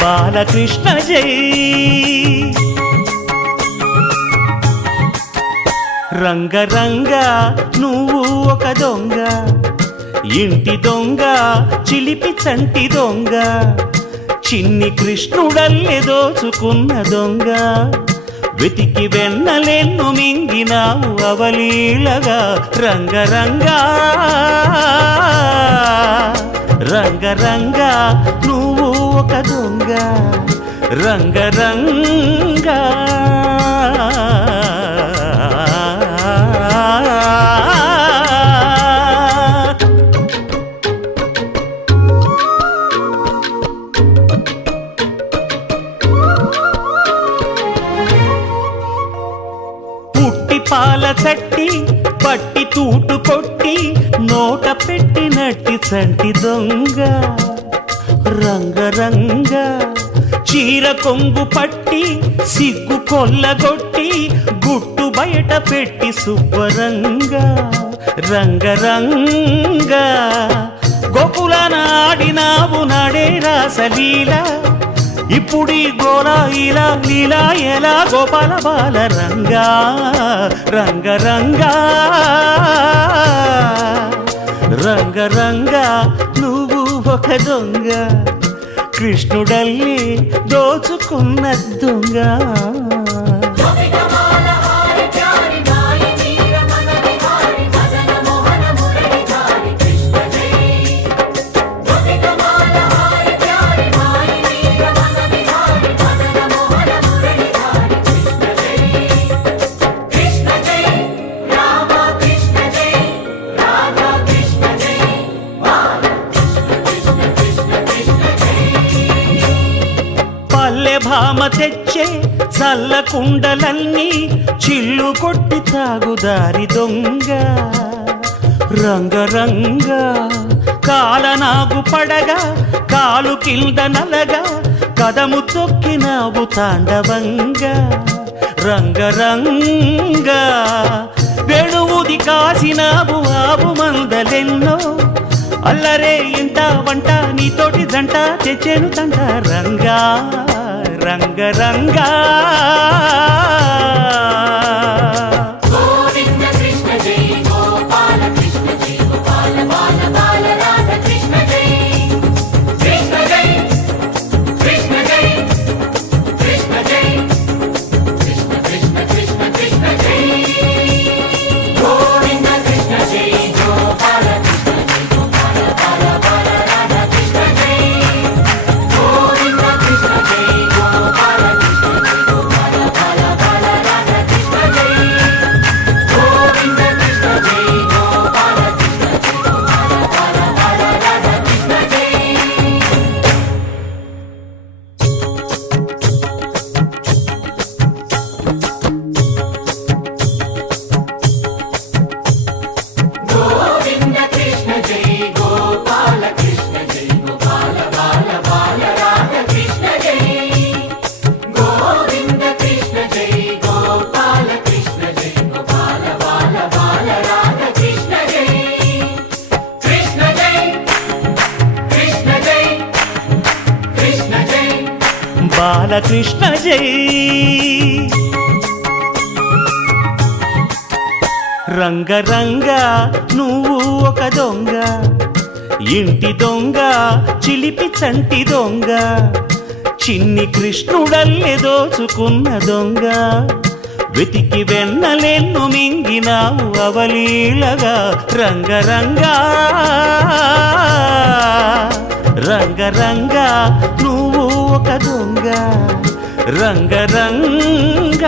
బాలకృష్ణ జై. రంగరంగ నువ్వు ఒక దొంగ, ఇంటి దొంగ చిలిపి చంటి దొంగ, చిన్ని కృష్ణుడల్లే దోచుకున్న దొంగ, వెతికి వెన్నలెన్ను మింగినావు అవలీలగా. రంగరంగ రంగరంగ నువ్వు ఒక దొంగ, రంగరంగ. పాల చట్టి పట్టి తూటు కొట్టి నోట పెట్టినట్టి చంటి దొంగ. రంగరంగ చీర కొంగు పట్టి సిగ్గు కొల్లగొట్టి గుట్టు బయట పెట్టి శుభ్రంగ. రంగరంగ గోకుల నాడినావు నాడే రాసలీల, ఇప్పుడీ గోలా ఇలా లీలా ఎలా గోపాల బాల రంగా. రంగరంగ రంగరంగ నువ్వు ఒక దొంగ, కృష్ణుడల్లి దోచుకున్న దొంగ. భామ తెచ్చే చల్ల కుండలన్నీ చిల్లు కొట్టి తాగుదారి దొంగ. రంగరంగ కాలనాగు పడగా కాలు కింద నలగా కదము తొక్కినావు తాండవంగా. రంగరంగ వేణువుది కాసినావు ఆవు మందలెన్నో, అల్లరే ఇంట వంట నీతోటి జంట తెచ్చేను తంట. రంగా రంగరంగ బాలకృష్ణ జై. రంగరంగ నువ్వు ఒక దొంగ, ఇంటి దొంగ చిలిపి చంటి దొంగ, చిన్ని కృష్ణుడల్లే దోచుకున్న దొంగ, వెతికి వెన్నలెన్ను మింగినావు అవలీలగా. రంగరంగ రంగరంగ నువ్వు ఒక దొంగ, రంగరంగ.